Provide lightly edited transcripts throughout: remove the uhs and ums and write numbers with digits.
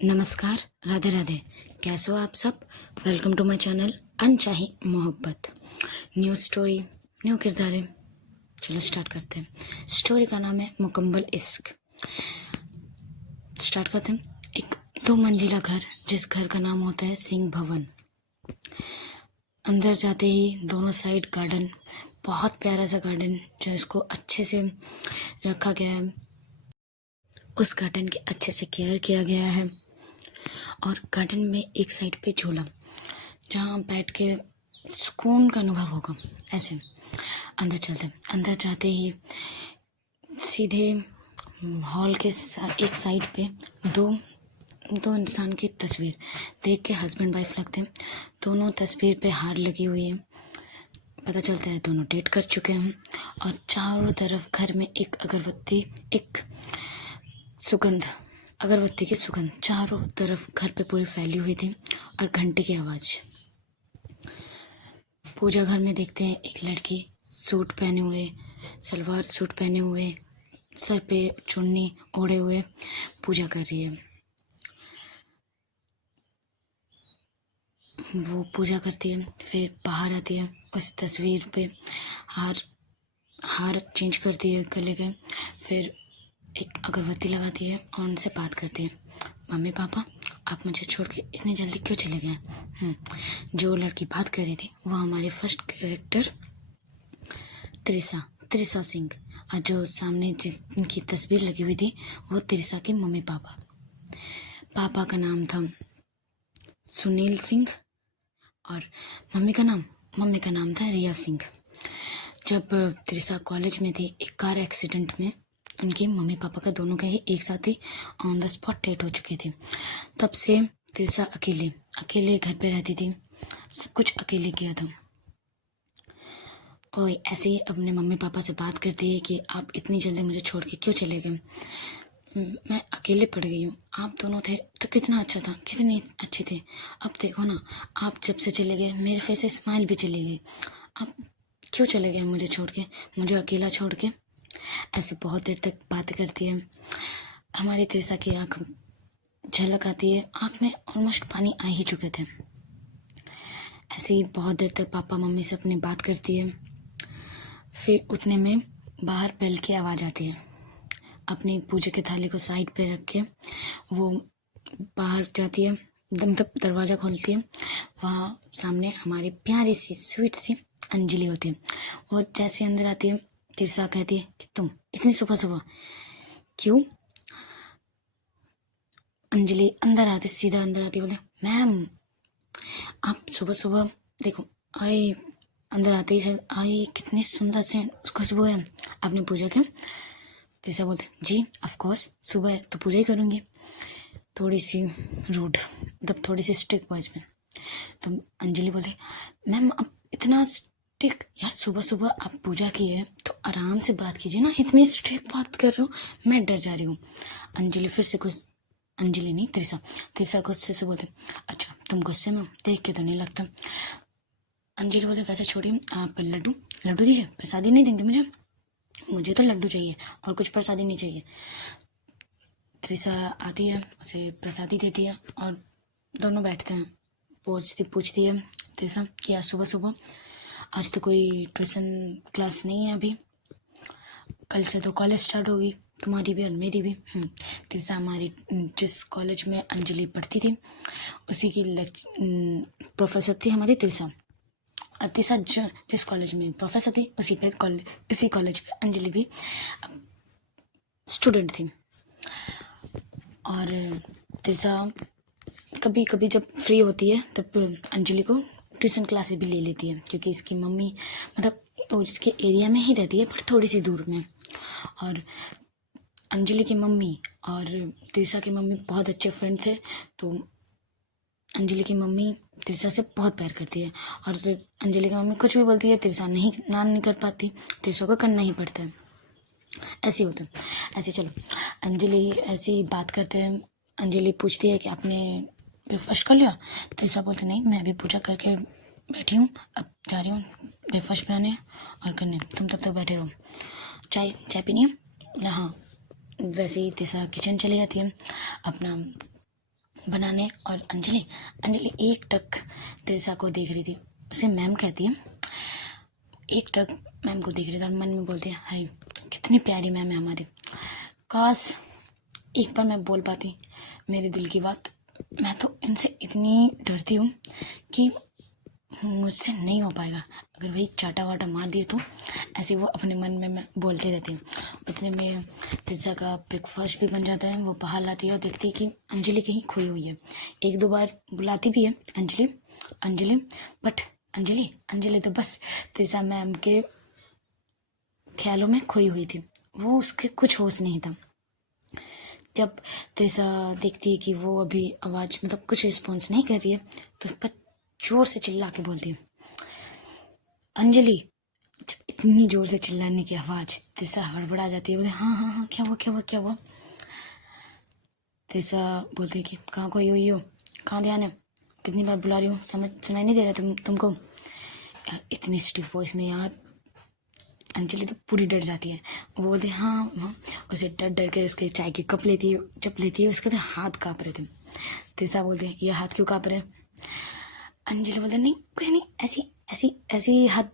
नमस्कार, राधे राधे। कैसे हो आप सब? वेलकम टू माय चैनल अनचाही मोहब्बत। न्यू स्टोरी, न्यू किरदार। चलो स्टार्ट करते हैं। स्टोरी का नाम है मुकम्मल इश्क। स्टार्ट करते हैं। एक 2 मंजिला घर, जिस घर का नाम होता है सिंह भवन। अंदर जाते ही दोनों साइड गार्डन, बहुत प्यारा सा गार्डन जो इसको अच्छे से रखा गया है। उस गार्डन की अच्छे से केयर किया गया है और गार्डन में एक साइड पे झूला, जहाँ बैठ के सुकून का अनुभव होगा। ऐसे अंदर चलते, अंदर जाते ही सीधे हॉल के एक साइड पे दो इंसान की तस्वीर देख के हस्बैंड वाइफ लगते हैं। दोनों तस्वीर पे हार लगी हुई है। पता चलता है दोनों डेट कर चुके हैं। और चारों तरफ घर में एक अगरबत्ती, एक सुगंध, अगरबत्ती की सुगंध चारों तरफ घर पे पूरी फैली हुई थी। और घंटे की आवाज़। पूजा घर में देखते हैं एक लड़की सूट पहने हुए, सलवार सूट पहने हुए, सर पे चुन्नी ओढ़े हुए पूजा कर रही है। वो पूजा करती है, फिर बाहर आती है, उस तस्वीर पे हार चेंज करती है गले के, फिर एक अगरबत्ती लगाती है और उनसे बात करती है। मम्मी पापा, आप मुझे छोड़ के इतनी जल्दी क्यों चले गए? जो लड़की बात कर रही थी वो हमारी फर्स्ट कैरेक्टर त्रिसा सिंह, और जो सामने जिनकी तस्वीर लगी हुई थी वो त्रिसा के मम्मी पापा। पापा का नाम था सुनील सिंह और मम्मी का नाम था रिया सिंह। जब त्रिसा कॉलेज में थी, एक कार एक्सीडेंट में उनके मम्मी पापा का दोनों का ही एक साथ ही ऑन द स्पॉट डेथ हो चुकी थी। तब से त्रिसा अकेले घर पे रहती थी, सब कुछ अकेले किया था। और ऐसे ही अपने मम्मी पापा से बात करती है कि आप इतनी जल्दी मुझे छोड़ के क्यों चले गए? मैं अकेले पड़ गई हूँ। आप दोनों थे तो कितना अच्छा था, कितने अच्छे थे। अब देखो ना, आप जब से चले गए मेरे फेस से स्माइल भी चली गई। आप क्यों चले गए मुझे छोड़ के, मुझे अकेला छोड़ के? ऐसे बहुत देर तक बातें करती है। हमारी त्रिसा की आँख झलक आती है, आँख में ऑलमोस्ट पानी आ ही चुके थे। ऐसे ही बहुत देर तक पापा मम्मी से अपनी बात करती है। फिर उतने में बाहर बेल की आवाज़ आती है। अपनी पूजा की थाली को साइड पे रख के वो बाहर जाती है, दम दरवाज़ा खोलती है। वहाँ सामने हमारी प्यारी सी स्वीट सी अंजलि होती है। वो जैसे अंदर आती है, तिरसा कहती है कि तुम इतनी सुबह सुबह क्यों? अंजलि सीधा अंदर आती बोले, मैम आप सुबह सुबह देखो आए, अंदर आते ही आई कितनी सुंदर सी खुशबू है, आपने पूजा की? जैसा बोलते जी ऑफ कोर्स, सुबह है तो पूजा ही करूँगी। थोड़ी सी रूड, मतलब थोड़ी सी स्ट्रिक्ट वॉइस में। तो अंजलि बोले, मैम आप इतना स्ट्रिक्ट? यार सुबह सुबह आप पूजा की है तो आराम से बात कीजिए ना, इतनी स्ट्रिक्ट बात कर रहे हो, मैं डर जा रही हूँ। अंजलि फिर से कुछ, अंजलि नहीं त्रिसा गुस्से से बोलते, अच्छा तुम गुस्से में हो, देख के तो नहीं लगता। अंजलि बोले, वैसे छोड़िए, आप लड्डू दीजिए, प्रसादी नहीं देंगे मुझे तो लड्डू चाहिए और कुछ प्रसादी नहीं चाहिए। त्रिसा आती है, उसे प्रसादी देती है और दोनों बैठते हैं। पूछती है त्रिसा कि आज सुबह आज तो कोई ट्यूशन क्लास नहीं है अभी, कल से तो कॉलेज स्टार्ट होगी, तुम्हारी भी और मेरी भी। त्रिसा हमारी जिस कॉलेज में अंजलि पढ़ती थी उसी की प्रोफेसर थी हमारी त्रिसा। त्रिसा जिस कॉलेज में प्रोफेसर थी उसी कॉलेज पे अंजलि भी स्टूडेंट थी। और त्रिसा कभी कभी जब फ्री होती है तब अंजलि को ट्यूशन क्लासेस भी ले लेती है, क्योंकि इसकी मम्मी मतलब वो इसके एरिया में ही रहती है पर थोड़ी सी दूर में। और अंजलि की मम्मी और त्रिसा की मम्मी बहुत अच्छे फ्रेंड थे, तो अंजलि की मम्मी त्रिसा से बहुत प्यार करती है और अंजलि की मम्मी कुछ भी बोलती है त्रिसा नहीं कर पाती, त्रिसा को करना ही पड़ता है। ऐसे होता है। ऐसे चलो अंजलि ऐसी बात करते हैं। अंजलि पूछती है कि आपने ब्रेकफास्ट कर लिया? त्रिसा बोलती नहीं, मैं अभी पूजा करके बैठी हूँ, अब जा रही हूँ ब्रेकफास्ट बनाने और करने, तुम तब तक बैठे रहो। चाय पीनी है? बोला हाँ। वैसे ही त्रिसा किचन चली जाती है, अपना बनाने। और अंजलि अंजलि एक टक तिरसा को देख रही थी, उसे मैम कहती है, एक टक मैम को देख रही थी और मन में बोलती है, हाय कितनी प्यारी मैम है हमारी, काश एक बार मैं बोल पाती मेरे दिल की बात। मैं तो इनसे इतनी डरती हूँ कि मुझसे नहीं हो पाएगा, अगर वही चाटा वाटा मार दिए तो। ऐसे वो अपने मन में मैं बोलते रहती हूँ। उतने में तिरसा का ब्रेकफास्ट भी बन जाता है, वो बाहर लाती है और देखती है कि अंजलि कहीं खोई हुई है। एक दो बार बुलाती भी है, अंजलि अंजलि, बट अंजलि अंजलि तो बस तिरसा मैम के ख्यालों में खोई हुई थी, वो उसके कुछ होश नहीं था। जब तिरसा देखती है कि वो अभी आवाज़ मतलब कुछ रिस्पॉन्स नहीं कर रही है, तो उस पर जोर से चिल्ला के बोलती है, अंजलि। जब इतनी जोर से चिल्लाने की आवाज़, तिरसा हड़बड़ा जाती है, बोले हाँ हाँ हाँ क्या हुआ क्या हुआ क्या हुआ। तिरसा बोलती है कि कहाँ खोई हुई हो, कहाँ ध्यान है, कितनी बार बुला रही हूँ, समझ नहीं दे रहा तुमको। यार इतनी स्ट्रिक्ट वॉइस में यार अंजलि तो पूरी डर जाती है। वो बोलती है हाँ हाँ, उसे डर डर के उसके चाय के कप लेती है, जब लेती है उसके तो हाथ काँप रहे थे। तिरसा बोलते हैं ये हाथ क्यों काँप रहे हैं। अंजलि बोलते नहीं कुछ नहीं, ऐसी ऐसी ऐसी हाथ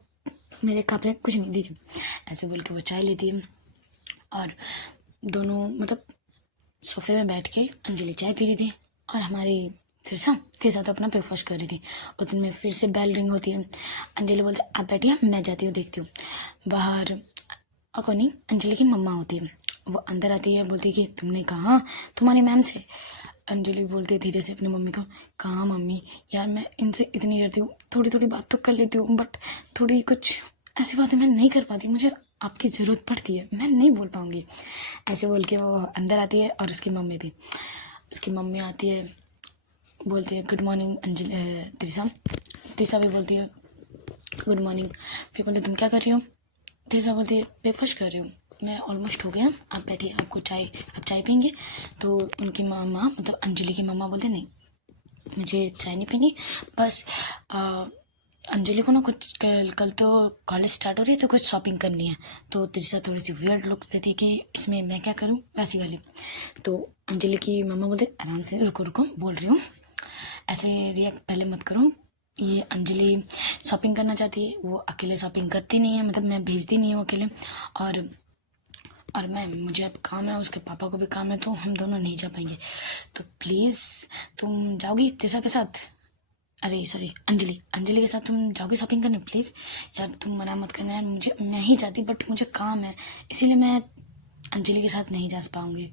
मेरे काँप रहे, कुछ नहीं, दीजिए। ऐसे बोल के वो चाय लेती है और दोनों मतलब सोफे में बैठ के अंजलि चाय पी रही थी और हमारी तिरसा तो अपना ब्रेकफास्ट कर रही थी। उतने में फिर से बेल रिंग होती है। अंजलि बोलते आप बैठिए, मैं जाती हूँ देखती हूँ बाहर। और कोई नहीं, अंजलि की मम्मा होती है, वो अंदर आती है, बोलती है कि तुमने कहा तुम्हारी मैम से। अंजलि बोलती है धीरे से अपनी मम्मी को, कहाँ मम्मी, यार मैं इनसे इतनी डरती हूँ, थोड़ी थोड़ी बात तो कर लेती हूँ बट थोड़ी कुछ ऐसी बातें मैं नहीं कर पाती, मुझे आपकी ज़रूरत पड़ती है, मैं नहीं बोल पाऊँगी। ऐसे बोल के वो अंदर आती है और उसकी मम्मी भी, उसकी मम्मी आती है, बोलती है गुड मॉर्निंग अंजलि, तिरसा। तिरसा भी बोलती है गुड मॉर्निंग। फिर बोलते तुम क्या कर रही हो। तिरसा बोलती है ब्रेकफास्ट कर रही हूँ, मैं ऑलमोस्ट हो गया, आप बैठिए, आपको चाय, आप चाय पियेंगे। तो उनकी मामा मतलब अंजलि की मामा बोलते नहीं मुझे चाय नहीं पीनी, बस अंजलि को ना कुछ कल तो कॉलेज स्टार्ट हो रही है तो कुछ शॉपिंग करनी है। तो तिरसा थोड़ी सी वियर्ड लुक्स देती कि इसमें मैं क्या करूँ वैसी वाली। तो अंजलि की मम्मा बोलते आराम से, रुको रुको बोल रही हूँ, ऐसे रिएक्ट पहले मत करो। ये अंजलि शॉपिंग करना चाहती है, वो अकेले शॉपिंग करती नहीं है, मतलब मैं भेजती नहीं हूँ अकेले। और मैं, मुझे अब काम है, उसके पापा को भी काम है, तो हम दोनों नहीं जा पाएंगे। तो प्लीज़ तुम जाओगी तिरसा के साथ, अरे सॉरी अंजलि, अंजलि के साथ तुम जाओगे शॉपिंग करने प्लीज़। यार तुम मना मत करना यार, मुझे, मैं ही जाती बट मुझे काम है, इसीलिए मैं अंजलि के साथ नहीं जा पाऊँगी।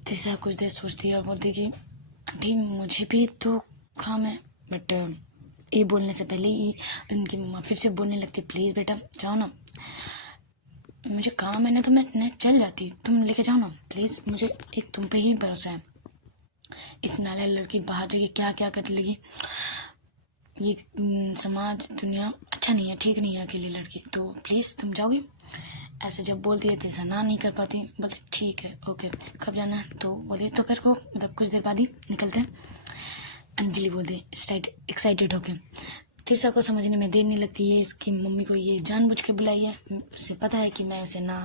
तिरसा कुछ देर सोचती है और बोलती कि आंटी मुझे भी तो काम है, बट ये बोलने से पहले ही उनकी मम्मा फिर से बोलने लगती प्लीज़ बेटा जाओ ना, मुझे काम है ना, तो मैं चल जाती, तुम लेके जाओ ना प्लीज़, मुझे एक तुम पे ही भरोसा है। इस नालायक लड़की बाहर जाके क्या क्या कर लेगी, ये समाज दुनिया अच्छा नहीं है, ठीक नहीं है अकेली लड़की, तो प्लीज़ तुम जाओगी। ऐसे जब बोलती है तिरसा ना नहीं कर पाती, बोलते ठीक है ओके, कब जाना है, तो बोलिए तो कर को मतलब कुछ देर बाद ही निकलते हैं। अंजलि बोलते एक्साइटेड होके। तिरसा को समझने में देर नहीं लगती है, इसकी मम्मी को ये जानबूझ के बुलाई है, उसे पता है कि मैं उसे ना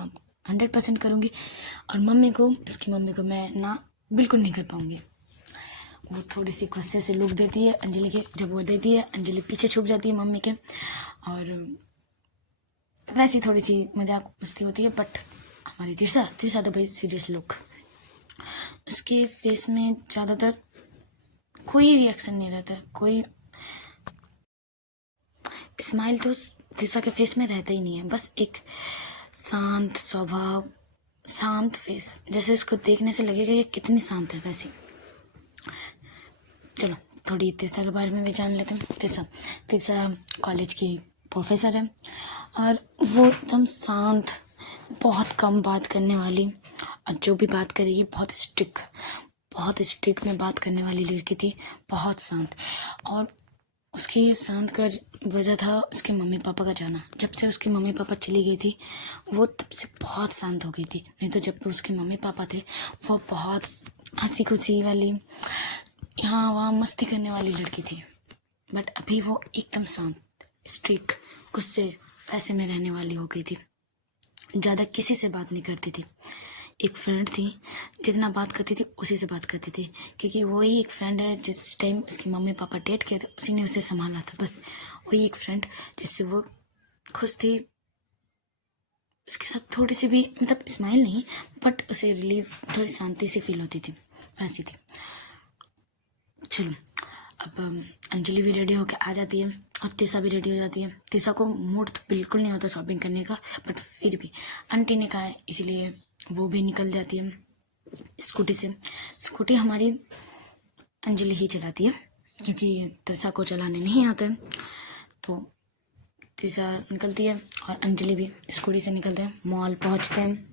100% करूँगी और मम्मी को, इसकी मम्मी को मैं ना बिल्कुल नहीं कर पाऊँगी। वो थोड़ी सी गुस्से से लुक देती है अंजलि के, जब वो देती है अंजलि पीछे छुप जाती है मम्मी के, और वैसी थोड़ी सी मजाक मस्ती होती है। बट हमारी तिरसा तो भाई सीरियस लुक, उसके फेस में ज़्यादातर कोई रिएक्शन नहीं रहता, कोई स्माइल तो तिरसा के फेस में रहता ही नहीं है, बस एक शांत स्वभाव, शांत फेस, जैसे इसको देखने से लगेगा ये कितनी शांत है वैसी। चलो थोड़ी तिरसा के बारे में भी जान लेते हैं। तिरसा कॉलेज की प्रोफेसर है और वो एकदम शांत, बहुत कम बात करने वाली, और जो भी बात करेगी बहुत स्ट्रिक्ट में बात करने वाली लड़की थी, बहुत शांत। और उसकी शांत का वजह था उसके मम्मी पापा का जाना। जब से उसके मम्मी पापा चली गई थी वो तब से बहुत शांत हो गई थी, नहीं तो जब उसके मम्मी पापा थे वो बहुत हंसी खुशी वाली, यहाँ वहाँ मस्ती करने वाली लड़की थी। बट अभी वो एकदम शांत, स्ट्रिक्ट, गुस्से ऐसे में रहने वाली हो गई थी, ज़्यादा किसी से बात नहीं करती थी। एक फ्रेंड थी, जितना बात करती थी उसी से बात करती थी, क्योंकि वही एक फ्रेंड है जिस टाइम उसकी मम्मी पापा डेट किए थे उसी ने उसे संभाला था, बस वही एक फ्रेंड जिससे वो खुश थी। उसके साथ थोड़ी सी भी मतलब स्माइल नहीं, बट उसे रिलीफ, थोड़ी शांति सी फील होती थी, वैसी थी। चलो अब अंजलि भी रेडी होकर आ जाती है और तीसा भी रेडी हो जाती है। तीसा को मूड तो बिल्कुल नहीं होता शॉपिंग करने का, बट फिर भी आंटी ने कहा है इसीलिए वो भी निकल जाती है स्कूटी से। स्कूटी हमारी अंजलि ही चलाती है, क्योंकि तीसा को चलाने नहीं आता है। तो तीसा निकलती है और अंजलि भी स्कूटी से निकलते हैं, मॉल पहुंचते हैं।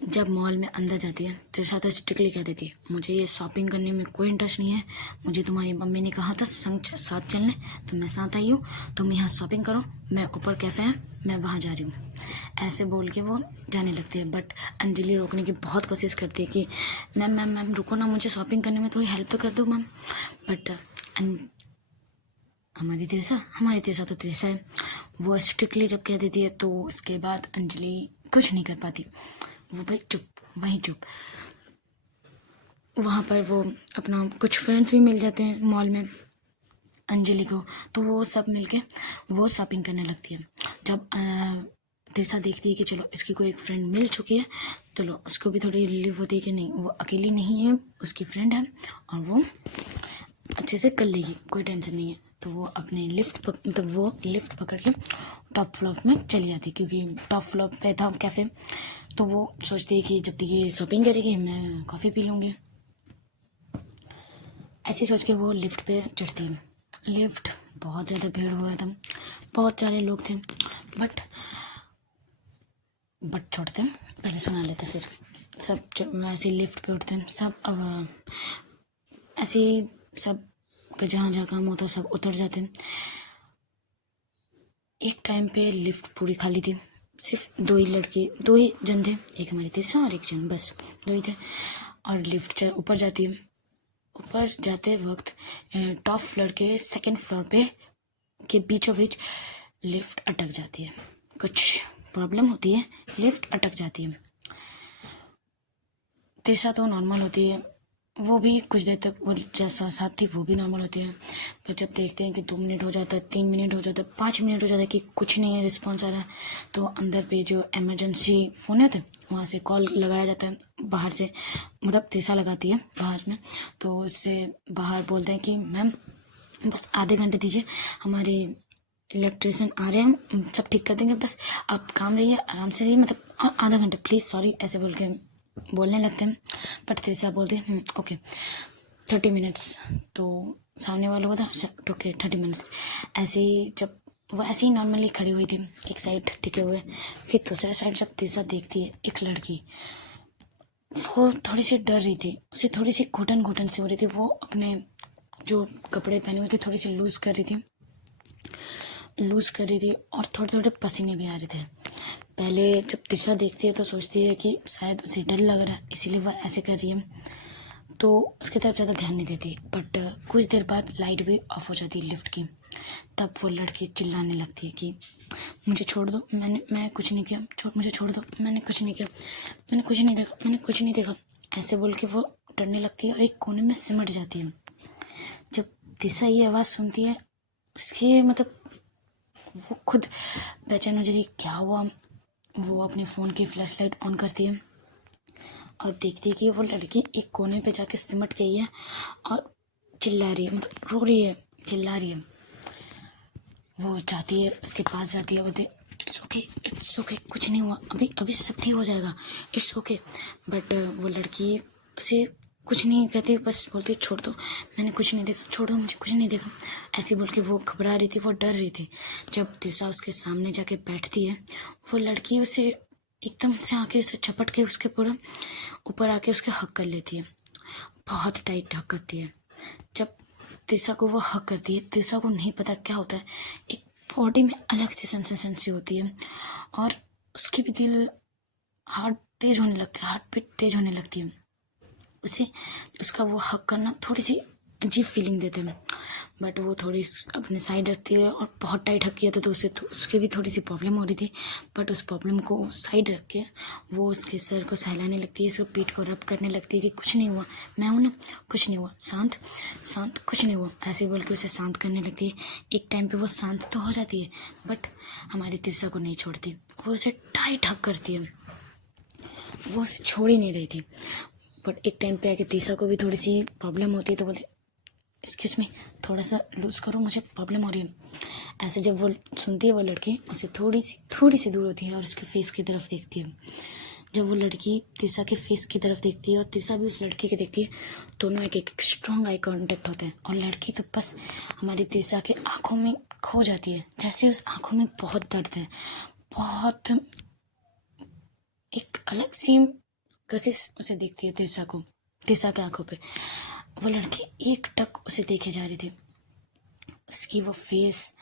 जब मॉल में अंदर जाती है तीसा तो स्ट्रिक्टली कह देती है, मुझे ये शॉपिंग करने में कोई इंटरेस्ट नहीं है, मुझे तुम्हारी मम्मी ने कहा था संग साथ चलने, तो मैं साथ आई हूँ, तुम यहाँ शॉपिंग करो, मैं ऊपर कैफ़े है मैं वहाँ जा रही हूँ। ऐसे बोल के वो जाने लगती है, बट अंजलि रोकने की बहुत कोशिश करती है कि मैम मैम मैम रुको ना, मुझे शॉपिंग करने में थोड़ी हेल्प तो कर दो मैम। बट हमारी तीसा तो तीसा है, वो स्ट्रिक्टली जब कह देती है तो उसके बाद अंजलि कुछ नहीं कर पाती, वो भाई चुप, वहीं चुप। वहाँ पर वो अपना कुछ फ्रेंड्स भी मिल जाते हैं मॉल में अंजलि को, तो वो सब मिलके वो शॉपिंग करने लगती है। जब तीसा देखती है कि चलो इसकी कोई एक फ्रेंड मिल चुकी है, चलो उसको भी थोड़ी रिलीफ होती है कि नहीं वो अकेली नहीं है, उसकी फ्रेंड है और वो अच्छे से कर लेगी, कोई टेंशन नहीं है। तो वो अपने मतलब वो लिफ्ट पकड़ के टॉप फ्लोर में चली जाती है, क्योंकि टॉप फ्लोर पे था कैफ़े। तो वो सोचती है कि जब तक ये शॉपिंग करेगी मैं कॉफ़ी पी लूँगी। ऐसे सोच के वो लिफ्ट पे चढ़ती है। लिफ्ट बहुत ज़्यादा भीड़ हुआ था, बहुत सारे लोग थे, बट छोड़ते हैं, पहले सुना लेते फिर। सब ऐसे लिफ्ट पे उठते हैं सब, अब ऐसे सब का जहाँ जहाँ काम होता है सब उतर जाते हैं। एक टाइम पे लिफ्ट पूरी खाली थी, सिर्फ दो ही जन थे, एक हमारी तीसा और एक जन, बस दो ही थे। और लिफ्ट ऊपर जाती है। ऊपर जाते वक्त टॉप फ्लोर के सेकंड फ्लोर पे के बीचों बीच लिफ्ट अटक जाती है, कुछ प्रॉब्लम होती है, लिफ्ट अटक जाती है। तीसा तो नॉर्मल होती है, वो भी कुछ देर तक वो जैसा साथ थी वो भी नॉर्मल होती है। पर जब देखते हैं कि 2 मिनट हो जाता है, 3 मिनट हो जाता है, 5 मिनट हो जाता है कि कुछ नहीं है, रिस्पॉन्स आ रहा है, तो अंदर पे जो इमरजेंसी फ़ोन होते हैं वहाँ से कॉल लगाया जाता है बाहर से, मतलब तीसा लगाती है बाहर में। तो उससे बाहर बोलते हैं कि मैम बस आधे घंटे दीजिए, हमारे इलेक्ट्रिशियन आ रहे हैं, सब ठीक कर देंगे, बस आप काम रहिए, आराम से रहिए, मतलब आधा घंटा प्लीज़, सॉरी, ऐसे बोल के बोलने लगते हैं। बट तीसा बोलते हैं ओके 30 मिनट्स। तो सामने वालों को था ओके 30 मिनट्स। ऐसे ही जब वो ऐसे ही नॉर्मली खड़ी हुई थी एक साइड टिके हुए, फिर दूसरे साइड जब तीसा देखती है एक लड़की, वो थोड़ी सी डर रही थी, उसे थोड़ी सी घुटन सी हो रही थी, वो अपने जो कपड़े पहने हुए थे थोड़ी सी लूज़ कर रही थी और थोड़े थोड़े पसीने भी आ रहे थे। पहले जब तीसा देखती है तो सोचती है कि शायद उसे डर लग रहा है इसीलिए वह ऐसे कर रही है, तो उसकी तरफ ज़्यादा ध्यान नहीं देती। बट कुछ देर बाद लाइट भी ऑफ हो जाती है लिफ्ट की, तब वो लड़की चिल्लाने लगती है कि मुझे छोड़ दो, मैं कुछ नहीं किया, मुझे छोड़ दो, मैंने कुछ नहीं किया, मैंने कुछ नहीं देखा, ऐसे बोल के वो डरने लगती है और एक कोने में सिमट जाती है। जब तीसा ये आवाज़ सुनती है उसकी मतलब वो खुद बेचैन हो जाती, क्या हुआ। वो अपने फ़ोन की फ्लैश लाइट ऑन करती है और देखती है कि वो लड़की एक कोने पे जाके सिमट गई है और चिल्ला रही है, मतलब रो रही है, चिल्ला रही है। वो जाती है, उसके पास जाती है, बोलती है इट्स ओके, कुछ नहीं हुआ, अभी सब ठीक हो जाएगा, इट्स ओके। बट वो लड़की उसे कुछ नहीं कहती, बस बोलती है छोड़ दो, मैंने कुछ नहीं देखा, छोड़ दो, मुझे कुछ नहीं देखा, ऐसे बोल के वो घबरा रही थी, वो डर रही थी। जब तीसा उसके सामने जाके बैठती है, वो लड़की उसे एकदम से आके उसे झपट के उसके पूरा ऊपर आके उसके हक कर लेती है, बहुत टाइट हक करती है। जब तीसा को वो हक करती है, तीसा को नहीं पता क्या होता है, एक बॉडी में अलग सी सेंसेशन सी होती है और उसकी भी हार्ट तेज होने लगता है, हार्ट बीट तेज होने लगती है। उसे उसका वो हक करना थोड़ी सी अजीब फीलिंग देते हैं। बट वो थोड़ी अपने साइड रखती है, और बहुत टाइट हक किया था तो उसके भी थोड़ी सी प्रॉब्लम हो रही थी। बट उस प्रॉब्लम को साइड रख के वो उसके सर को सहलाने लगती है, इसको पीठ को रब करने लगती है कि कुछ नहीं हुआ, मैं हूँ ना, कुछ नहीं हुआ, शांत शांत, कुछ नहीं हुआ, ऐसे बोल के उसे शांत करने लगती है। एक टाइम पे वो शांत तो हो जाती है, बट हमारी तिरसा को नहीं छोड़ती, वो उसे टाइट हक करती है, वो उसे छोड़ ही नहीं रही थी। बट एक टाइम पे आके तिरसा को भी थोड़ी सी प्रॉब्लम होती है, तो बोलते एक्सक्यूज मी, थोड़ा सा लूज़ करो, मुझे प्रॉब्लम हो रही है। ऐसे जब वो सुनती है, वो लड़की उसे थोड़ी सी दूर होती है और उसके फेस की तरफ देखती है। जब वो लड़की तिरसा के फेस की तरफ देखती है और तिरसा भी उस लड़की की देखती है, दोनों एक स्ट्रॉन्ग आई कांटेक्ट होते हैं, और लड़की तो बस हमारी तिरसा के आंखों में खो जाती है, जैसे उस आंखों में बहुत दर्द है, बहुत एक अलग सी कशिश उसे दिखती है तिरसा को, तिरसा के आंखों पे। वो लड़की एक टक उसे देखे जा रही थी, उसकी वो फेस,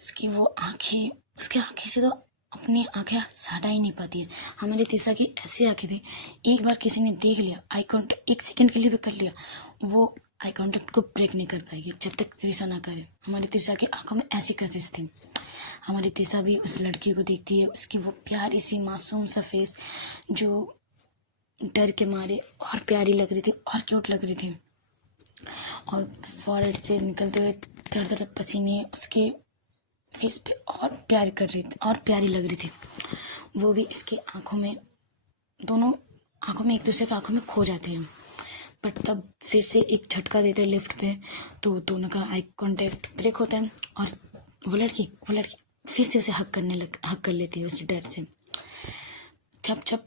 उसकी वो आंखें, उसकी आंखें से तो अपनी आंखें हटा ही नहीं पाती है। हमारी तिरसा की ऐसी आंखें थी, एक बार किसी ने देख लिया, आई कांटेक्ट एक सेकंड के लिए भी कर लिया, वो आई कांटेक्ट को ब्रेक नहीं कर पाएगी जब तक तिरसा ना करे। हमारी तिरसा की आंखों में ऐसी कशिश थी। हमारी तिरसा भी उस लड़की को देखती है, उसकी वो प्यारी सी मासूम सा फेस जो डर के मारे और प्यारी लग रही थी और क्यूट लग रही थी, और फॉरहेड से निकलते हुए दर पसीने उसके फेस पे और प्यार कर रही थी और प्यारी लग रही थी। वो भी इसके आंखों में, दोनों आंखों में एक दूसरे के आंखों में खो जाते हैं। बट तब फिर से एक झटका देते हैं लिफ्ट पे, तो दोनों का आई कांटेक्ट ब्रेक होता है, और वो लड़की फिर से उसे हक कर लेती है उस डर से। जब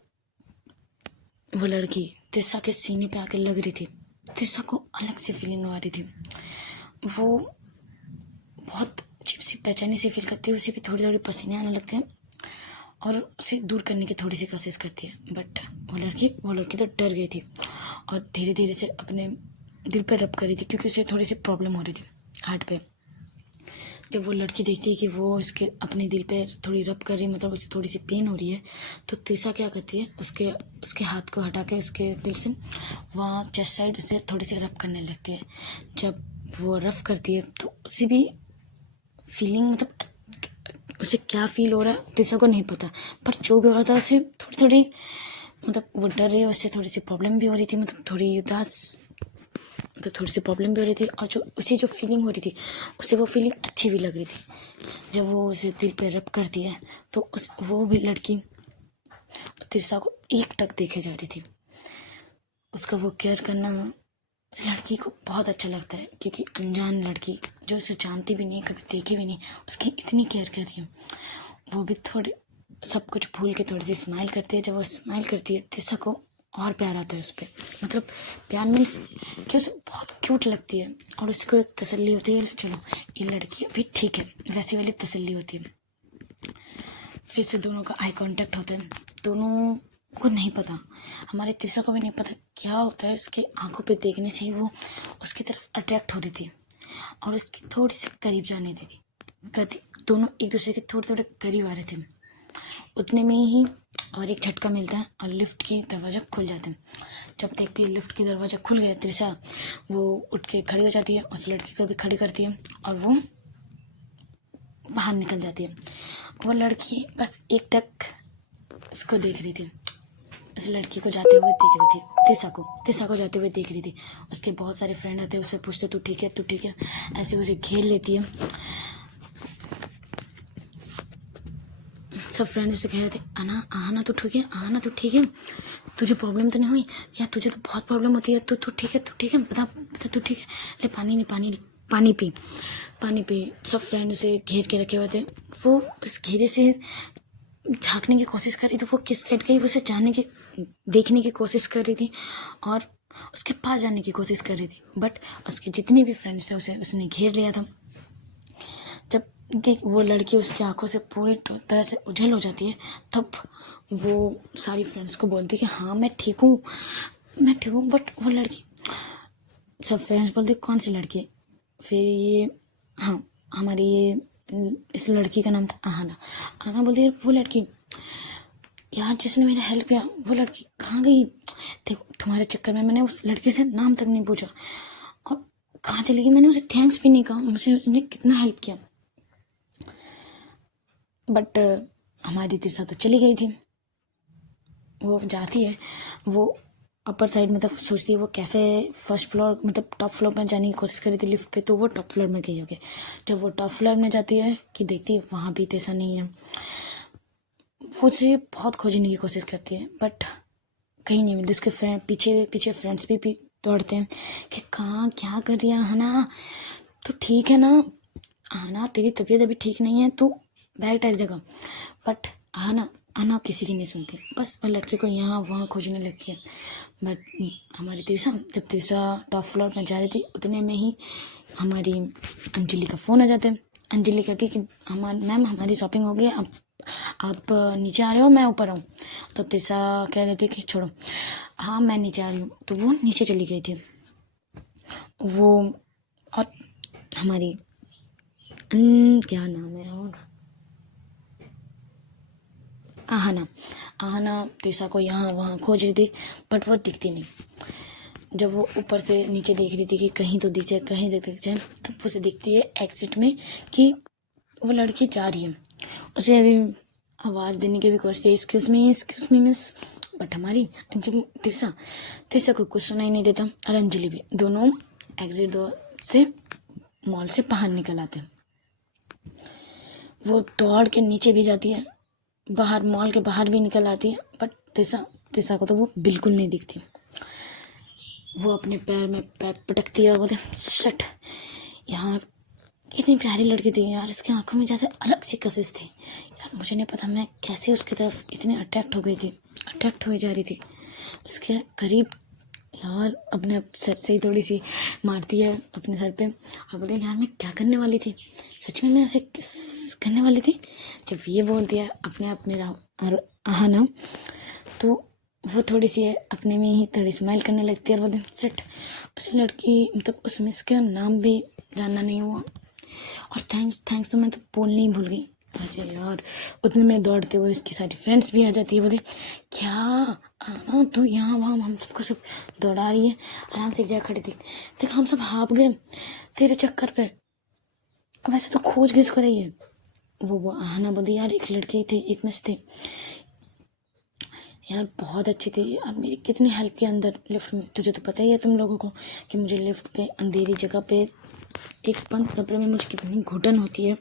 वो लड़की तिरसा के सीने पे आकर लग रही थी, तिरसा को अलग सी फीलिंग आ रही थी, वो बहुत अजीब सी बेचैनी सी फील करती है, उसे भी थोड़ी पसीने आने लगते हैं, और उसे दूर करने की थोड़ी सी कोशिश करती है। बट वो लड़की तो डर गई थी, और धीरे धीरे से अपने दिल पर रब कर रही थी, क्योंकि उसे थोड़ी सी प्रॉब्लम हो रही थी हार्ट पे। जब वो लड़की देखती है कि वो इसके अपने दिल पे थोड़ी रब कर रही है, मतलब उसे थोड़ी सी पेन हो रही है, तो तिरसा क्या करती है, उसके हाथ को हटा के उसके दिल से वहाँ चेस्ट साइड उसे थोड़ी सी रब करने लगती है। जब वो रफ करती है तो उसे भी फीलिंग, मतलब उसे क्या फील हो रहा है तिरसा को नहीं पता, पर जो भी हो रहा था उसे थोड़ी मतलब वो डर रही है, उससे थोड़ी सी प्रॉब्लम भी हो रही थी, मतलब थोड़ी उदास, मतलब थोड़ी सी प्रॉब्लम भी हो रही थी, और जो फीलिंग हो रही थी उसे वो फीलिंग अच्छी भी लग रही थी। जब वो उसे दिल पे रब करती है तो वो भी लड़की तिरसा को एक टक देखे जा रही थी। उसका वो केयर करना उस लड़की को बहुत अच्छा लगता है, क्योंकि अनजान लड़की जो उसे जानती भी नहीं, कभी देखी भी नहीं, उसकी इतनी केयर कर रही है। वो भी थोड़ी सब कुछ भूल के थोड़ी सी स्माइल करती है। जब वो स्माइल करती है तिरसा को और प्यार आता है उस पर, मतलब प्यार मीन्स कि उसे बहुत क्यूट लगती है, और उसको एक तसल्ली होती है, चलो ये लड़की अभी ठीक है, वैसी वाली तसल्ली होती है। फिर से दोनों का आई कांटेक्ट होता है, दोनों को नहीं पता, हमारे तिरसा को भी नहीं पता क्या होता है, उसके आंखों पे देखने से ही वो उसकी तरफ अट्रैक्ट हो रही थी, और उसकी थोड़ी सी करीब जाने दी थी। दोनों एक दूसरे के थोड़े करीब आ रहे थे, उतने में ही और एक झटका मिलता है और लिफ्ट की दरवाज़ा खुल जाता है। जब देखती है लिफ्ट की दरवाज़ा खुल गया, तिरसा वो उठ के खड़ी हो जाती है, उस लड़की को भी खड़ी करती है, और वो बाहर निकल जाती है। वो लड़की बस एक टक इसको देख रही थी, उस लड़की को जाते हुए देख रही थी, तिरसा को जाते हुए देख रही थी। उसके बहुत सारे फ्रेंड आते हैं, उससे पूछते तू ठीक है, ऐसे उसे घेर लेती है। सब फ्रेंड उसे कह रहे थे आना तो ठीक है, तुझे प्रॉब्लम तो नहीं हुई, या तुझे तो बहुत प्रॉब्लम होती है, तू ठीक है, बता तू ठीक है, ले पानी पी। सब फ्रेंड उसे घेर के रखे हुए थे। वो उस घेरे से झांकने की कोशिश कर रही थी, वो किस साइड गई, उसे देखने की कोशिश कर रही थी, और उसके पास जाने की कोशिश कर रही थी। बट उसके जितने भी फ्रेंड्स थे उसने घेर लिया था। जब वो लड़की उसकी आंखों से पूरी तरह से उझल हो जाती है, तब वो सारी फ्रेंड्स को बोलती है कि हाँ मैं ठीक हूँ। बट वो लड़की, सब फ्रेंड्स बोलते कौन सी लड़की, फिर ये हाँ हमारी ये इस लड़की का नाम था आना बोलती है वो लड़की, यार जिसने मेरा हेल्प किया वो लड़की कहाँ गई, देखो तुम्हारे चक्कर में मैंने उस लड़की से नाम तक नहीं पूछा, और कहाँ चली गई, मैंने उसे थैंक्स भी नहीं कहा, मुझे उसने कितना हेल्प किया। बट हमारी तिरसा तो चली गई थी। वो जाती है, वो अपर साइड मतलब सोचती है वो कैफ़े फर्स्ट फ्लोर मतलब टॉप फ्लोर में जाने की कोशिश करी थी लिफ्ट पे, तो वो टॉप फ्लोर में गई होगी। जब वो टॉप फ्लोर में जाती है कि देखती है वहाँ भी तिरसा नहीं है, वो उसे बहुत खोजने की कोशिश करती है बट कहीं नहीं मिलती। उसके फ्रेंड पीछे पीछे फ्रेंड्स भी दौड़ते हैं कि कहाँ क्या कर रही है हना, तो ठीक है ना हना, तेरी तबीयत अभी ठीक नहीं है, तू बैग टाइट जगह। बट हना हना किसी की नहीं सुनती, बस वो लड़के को यहाँ वहाँ खोजने लगती है। बट हमारी तिरसा, जब तिरसा टॉप फ्लोर में जा रही थी उतने में ही हमारी अंजलि का फ़ोन आ जाता है। अंजलि कहती कि मैम हमारी शॉपिंग हो गई, अब आप नीचे आ रहे हो, मैं ऊपर हूँ। तो तिरसा कह रही थी कि छोड़ो, हाँ मैं नीचे आ रही हूँ, तो वो नीचे चली गई थी। वो और हमारी क्या नाम है और आहना आहना तिरसा को यहाँ वहाँ खोज रही थी बट वो दिखती नहीं। जब वो ऊपर से नीचे देख रही थी कि कहीं तो दिख जाए कहीं दिख जाए, तब उसे दिखती है एग्जिट में कि वो लड़की जा रही है। उसे अभी आवाज़ देने की भी कोशिश की, एक्सक्यूज़ मी मिस, बट हमारी अंजलि तिरसा को कुछ सुनाई नहीं देता और अंजलि भी, दोनों एग्जिट डोर से मॉल से बाहर निकल आते हैं। वो दौड़ के नीचे भी जाती है, बाहर मॉल के बाहर भी निकल आती है, बट तिरसा को तो वो बिल्कुल नहीं दिखती। वो अपने पैर में पैर पटकती है और बोलते शट, यार इतनी प्यारी लड़की थी यार, इसकी आंखों में जैसे अलग सी कशिश थी यार, मुझे नहीं पता मैं कैसे उसकी तरफ इतनी अट्रैक्ट हो जा रही थी उसके करीब। यार अपने सर से ही थोड़ी सी मारती है अपने सर पे और बोलती है यार मैं क्या करने वाली थी, सच में मैं उसे किस करने वाली थी। जब ये बोलती है अपने आप मेरा और आहना, तो वो थोड़ी सी अपने में ही थोड़ी स्माइल करने लगती है और बोलती सेट। उस लड़की मतलब उस मिस का नाम भी जानना नहीं हुआ और थैंक्स तो मैं तो बोलने ही भूल गई। अरे यार उतने में दौड़ते हुए उसकी सारी फ्रेंड्स भी आ जाती है, बोलते क्या हाँ तू यहाँ वहाँ हम सबको सब दौड़ा रही है, आराम से एक जगह खड़े देख हम सब भाग गए तेरे चक्कर पे, वैसे तो खोज किस को रही है। वो आहना बोलती यार एक लड़की थी एक मिस थी यार, बहुत अच्छी थी यार, मेरी कितनी हेल्प की अंदर लिफ्ट में, तुझे तो पता ही है तुम लोगों को कि मुझे लिफ्ट पे अंधेरी जगह पे एक बंद कमरे में मुझे कितनी घुटन होती है।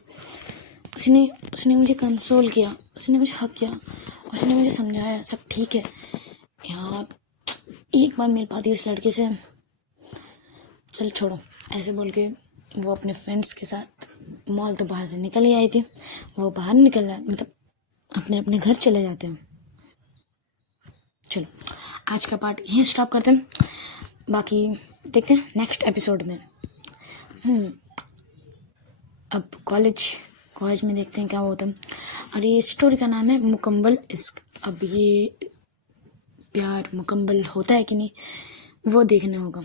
उसने मुझे कंसोल किया, उसने मुझे हक किया, उसने मुझे समझाया सब ठीक है यार, एक बार मिल पाती उस लड़के से, चल छोड़ो ऐसे बोल के वो अपने फ्रेंड्स के साथ मॉल तो बाहर से निकल ही आई थी। वो बाहर निकल मतलब अपने अपने घर चले जाते हैं। चलो आज का पार्ट यहीं स्टॉप करते हैं, बाकी देखते हैं नेक्स्ट एपिसोड में। अब कॉलेज में देखते हैं क्या होता है। और ये स्टोरी का नाम है मुकम्मल इश्क। अब ये प्यार मुकम्मल होता है कि नहीं वो देखना होगा।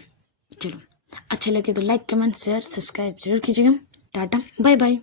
चलो अच्छा लगे तो लाइक कमेंट शेयर सब्सक्राइब जरूर कीजिएगा। Tata bye bye.